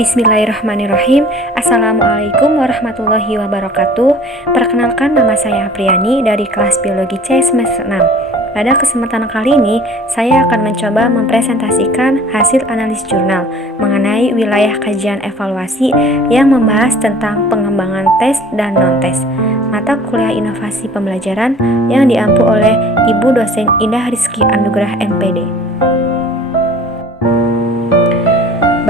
Bismillahirrahmanirrahim. Assalamualaikum warahmatullahi wabarakatuh. Perkenalkan, nama saya Apriani dari kelas biologi C semester 6. Pada kesempatan kali ini, saya akan mencoba mempresentasikan hasil analisis jurnal mengenai wilayah kajian evaluasi yang membahas tentang pengembangan tes dan non-tes, mata kuliah inovasi pembelajaran yang diampu oleh Ibu dosen Indah Rizky Anugrah MPD.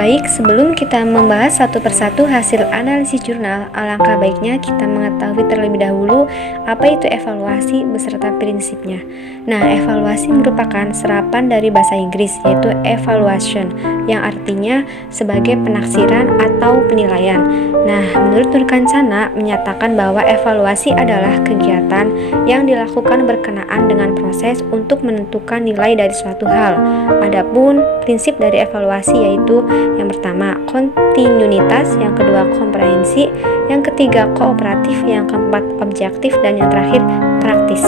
Baik, sebelum kita membahas satu persatu hasil analisis jurnal, alangkah baiknya kita mengetahui terlebih dahulu apa itu evaluasi beserta prinsipnya. Nah, evaluasi merupakan serapan dari bahasa Inggris, yaitu evaluation, yang artinya sebagai penaksiran atau penilaian. Nah, menurut Nur Kancana menyatakan bahwa evaluasi adalah kegiatan yang dilakukan berkenaan dengan proses untuk menentukan nilai dari suatu hal. Adapun prinsip dari evaluasi yaitu yang pertama, kontinuitas, yang kedua, komprehensi, yang ketiga, kooperatif, yang keempat, objektif, dan yang terakhir, praktis.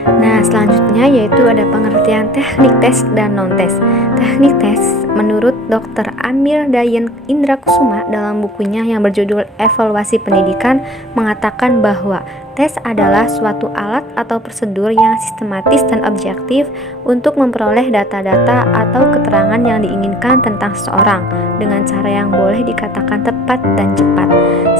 Nah, selanjutnya yaitu ada pengertian teknik tes dan non-tes. Teknik tes menurut Dr. Amir Dayan Indrakusuma dalam bukunya yang berjudul Evaluasi Pendidikan mengatakan bahwa tes adalah suatu alat atau prosedur yang sistematis dan objektif untuk memperoleh data-data atau keterangan yang diinginkan tentang seseorang dengan cara yang boleh dikatakan tepat dan cepat.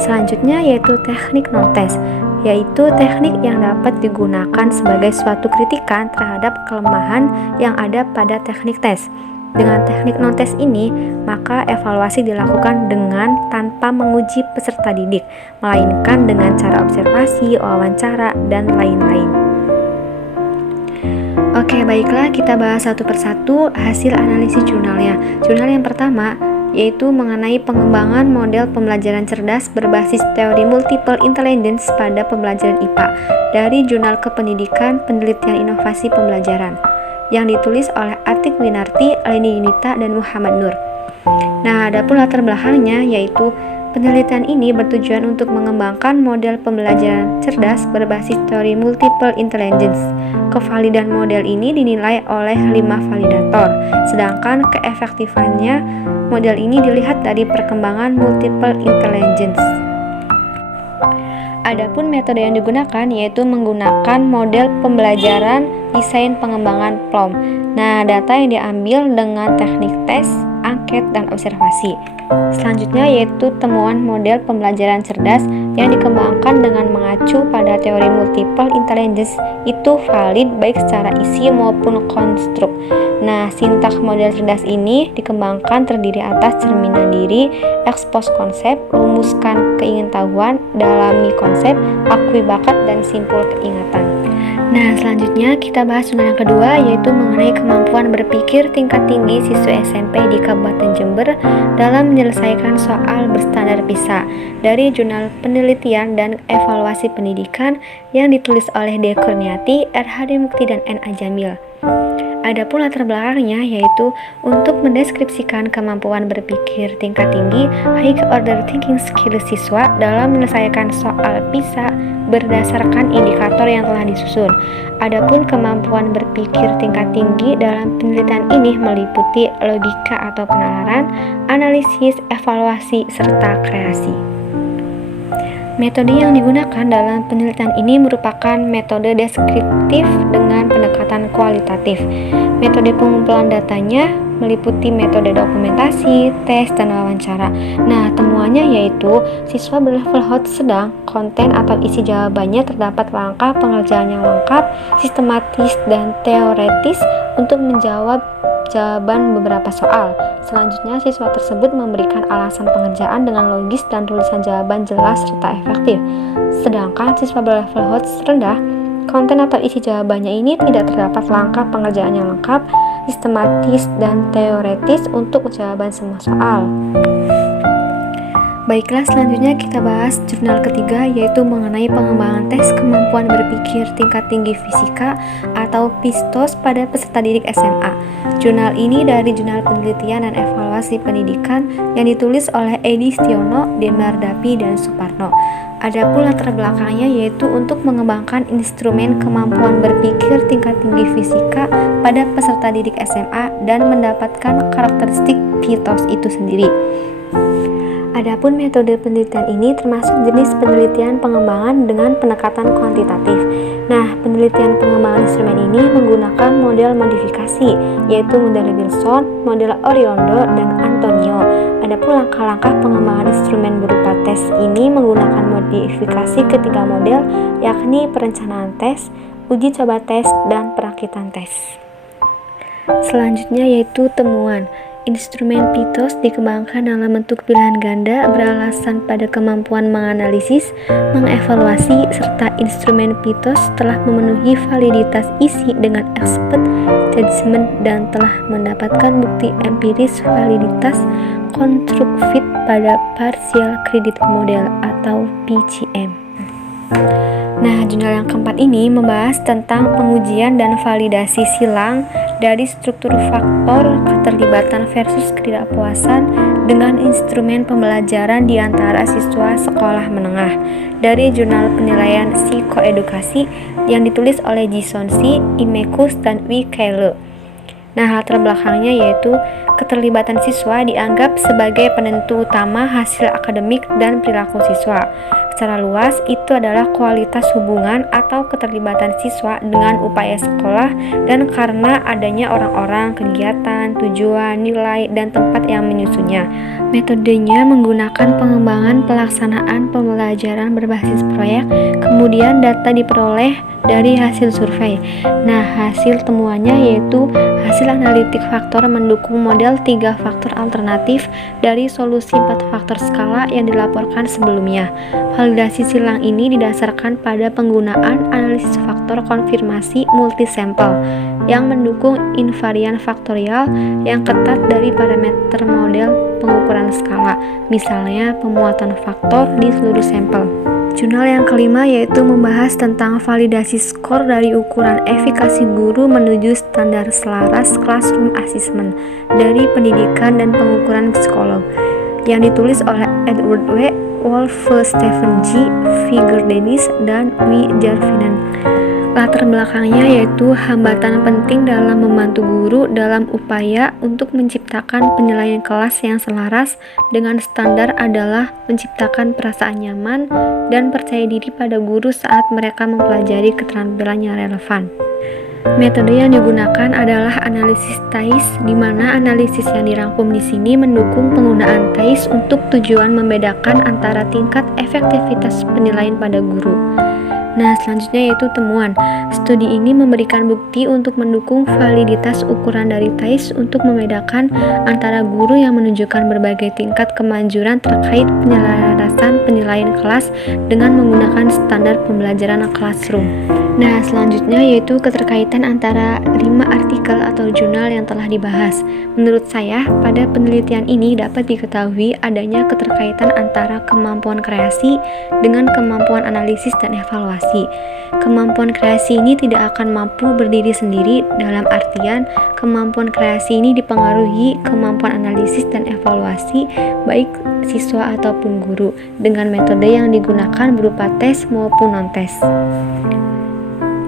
Selanjutnya yaitu teknik non-tes, yaitu teknik yang dapat digunakan sebagai suatu kritikan terhadap kelemahan yang ada pada teknik tes. Dengan teknik non-tes ini, maka evaluasi dilakukan dengan tanpa menguji peserta didik, melainkan dengan cara observasi, wawancara, dan lain-lain. Oke, baiklah, kita bahas satu persatu hasil analisis jurnalnya. Jurnal yang pertama yaitu mengenai pengembangan model pembelajaran cerdas berbasis teori multiple intelligence pada pembelajaran IPA dari Jurnal Kependidikan Penelitian Inovasi Pembelajaran yang ditulis oleh Atik Winarti, Leni Yunita, dan Muhammad Nur. Nah, adapun latar belakangnya yaitu penelitian ini bertujuan untuk mengembangkan model pembelajaran cerdas berbasis teori multiple intelligence. Kevalidan model ini dinilai oleh 5 validator, sedangkan keefektifannya model ini dilihat dari perkembangan multiple intelligence. Adapun metode yang digunakan yaitu menggunakan model pembelajaran desain pengembangan PLOM. Nah, data yang diambil dengan teknik tes, angket, dan observasi. Selanjutnya yaitu temuan model pembelajaran cerdas yang dikembangkan dengan mengacu pada teori multiple intelligence itu valid baik secara isi maupun konstruk. Nah, sintak model cerdas ini dikembangkan terdiri atas cerminan diri, ekspos konsep, rumuskan keingintahuan, dalami konsep, akui bakat, dan simpul keingatan. Nah, selanjutnya kita bahas jurnal yang kedua yaitu mengenai kemampuan berpikir tingkat tinggi siswa SMP di Kabupaten Jember dalam menyelesaikan soal berstandar PISA dari Jurnal Penelitian dan Evaluasi Pendidikan yang ditulis oleh D. Kurniati, R. Hadi Mukti, dan N. A. Jamil. Adapun latar belakangnya yaitu untuk mendeskripsikan kemampuan berpikir tingkat tinggi high order thinking skill siswa dalam menyelesaikan soal PISA berdasarkan indikator yang telah disusun. Adapun kemampuan berpikir tingkat tinggi dalam penelitian ini meliputi logika atau penalaran, analisis, evaluasi, serta kreasi. Metode yang digunakan dalam penelitian ini merupakan metode deskriptif dengan pendekatan kualitatif. Metode pengumpulan datanya meliputi metode dokumentasi, tes, dan wawancara. Nah, temuannya yaitu siswa berlevel hot sedang, konten atau isi jawabannya terdapat langkah pengerjaan yang lengkap, sistematis, dan teoretis untuk menjawab jawaban beberapa soal. Selanjutnya, siswa tersebut memberikan alasan pengerjaan dengan logis dan tulisan jawaban jelas serta efektif. Sedangkan siswa berlevel hot rendah, konten atau isi jawabannya ini tidak terdapat langkah pengerjaan yang lengkap, sistematis, dan teoretis untuk jawaban semua soal. Baiklah, selanjutnya kita bahas jurnal ketiga yaitu mengenai pengembangan tes kemampuan berpikir tingkat tinggi fisika atau PISTOS pada peserta didik SMA. Jurnal ini dari Jurnal Penelitian dan Evaluasi Pendidikan yang ditulis oleh Edi Stiono, Demardapi, dan Suparno. Ada pula latar belakangnya yaitu untuk mengembangkan instrumen kemampuan berpikir tingkat tinggi fisika pada peserta didik SMA dan mendapatkan karakteristik PITOS itu sendiri. Adapun metode penelitian ini termasuk jenis penelitian pengembangan dengan pendekatan kuantitatif. Nah, penelitian pengembangan instrumen ini menggunakan model modifikasi, yaitu model Wilson, model Oriondo, dan Antonio. Adapun langkah-langkah pengembangan instrumen berupa tes ini menggunakan modifikasi ketiga model, yakni perencanaan tes, uji coba tes, dan perakitan tes. Selanjutnya yaitu temuan. Instrumen PITOS dikembangkan dalam bentuk pilihan ganda beralasan pada kemampuan menganalisis, mengevaluasi, serta instrumen PITOS telah memenuhi validitas isi dengan expert judgment dan telah mendapatkan bukti empiris validitas construct fit pada partial credit model atau PCM. Nah, jurnal yang keempat ini membahas tentang pengujian dan validasi silang dari struktur faktor keterlibatan versus ketidakpuasan dengan instrumen pembelajaran di antara siswa sekolah menengah dari Jurnal Penilaian Psikoedukasi yang ditulis oleh Gisonsi, Imekus, dan Wikaele. Nah, latar belakangnya yaitu keterlibatan siswa dianggap sebagai penentu utama hasil akademik dan perilaku siswa. Secara luas, itu adalah kualitas hubungan atau keterlibatan siswa dengan upaya sekolah dan karena adanya orang-orang, kegiatan, tujuan, nilai, dan tempat yang menyusunnya. Metodenya menggunakan pengembangan pelaksanaan pembelajaran berbasis proyek, kemudian data diperoleh dari hasil survei. Nah, hasil temuannya yaitu hasil analitik faktor mendukung model 3 faktor alternatif dari solusi 4 faktor skala yang dilaporkan sebelumnya. Validasi silang ini didasarkan pada penggunaan analisis faktor konfirmasi multisampel yang mendukung invarian faktorial yang ketat dari parameter model pengukuran skala, misalnya pemuatan faktor di seluruh sampel. Jurnal yang kelima yaitu membahas tentang validasi skor dari ukuran efikasi guru menuju standar selaras classroom assessment dari pendidikan dan pengukuran psikolog yang ditulis oleh Edward W., Wolfe, Stephen G., Vigor Dennis, dan W. Jarvinen. Latar belakangnya yaitu hambatan penting dalam membantu guru dalam upaya untuk menciptakan penilaian kelas yang selaras dengan standar adalah menciptakan perasaan nyaman dan percaya diri pada guru saat mereka mempelajari keterampilan yang relevan. Metode yang digunakan adalah analisis TAIS, di mana analisis yang dirangkum di sini mendukung penggunaan TAIS untuk tujuan membedakan antara tingkat efektivitas penilaian pada guru. Nah, selanjutnya yaitu temuan. Studi ini memberikan bukti untuk mendukung validitas ukuran dari TAIS untuk membedakan antara guru yang menunjukkan berbagai tingkat kemanjuran terkait penyelarasan penilaian kelas dengan menggunakan standar pembelajaran classroom. Nah, selanjutnya yaitu keterkaitan antara 5 artikel atau jurnal yang telah dibahas. Menurut saya, pada penelitian ini dapat diketahui adanya keterkaitan antara kemampuan kreasi dengan kemampuan analisis dan evaluasi. Kemampuan kreasi ini tidak akan mampu berdiri sendiri, dalam artian kemampuan kreasi ini dipengaruhi kemampuan analisis dan evaluasi baik siswa ataupun guru dengan metode yang digunakan berupa tes maupun non-tes.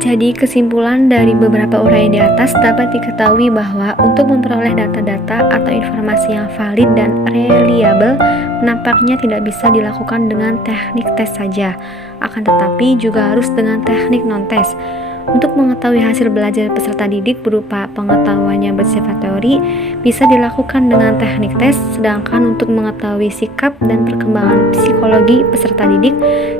Jadi kesimpulan dari beberapa uraian di atas dapat diketahui bahwa untuk memperoleh data-data atau informasi yang valid dan reliable nampaknya tidak bisa dilakukan dengan teknik tes saja, akan tetapi juga harus dengan teknik non-tes. Untuk mengetahui hasil belajar peserta didik berupa pengetahuannya bersifat teori bisa dilakukan dengan teknik tes, sedangkan untuk mengetahui sikap dan perkembangan psikologi peserta didik,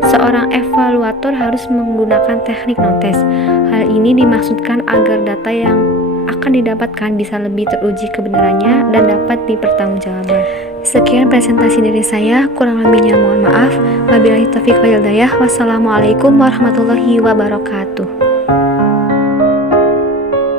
seorang evaluator harus menggunakan teknik non-tes. Hal ini dimaksudkan agar data yang akan didapatkan bisa lebih teruji kebenarannya dan dapat dipertanggungjawabkan. Sekian presentasi dari saya, kurang lebihnya mohon maaf. Wabillahi taufiq wal hidayah. Wassalamualaikum warahmatullahi wabarakatuh.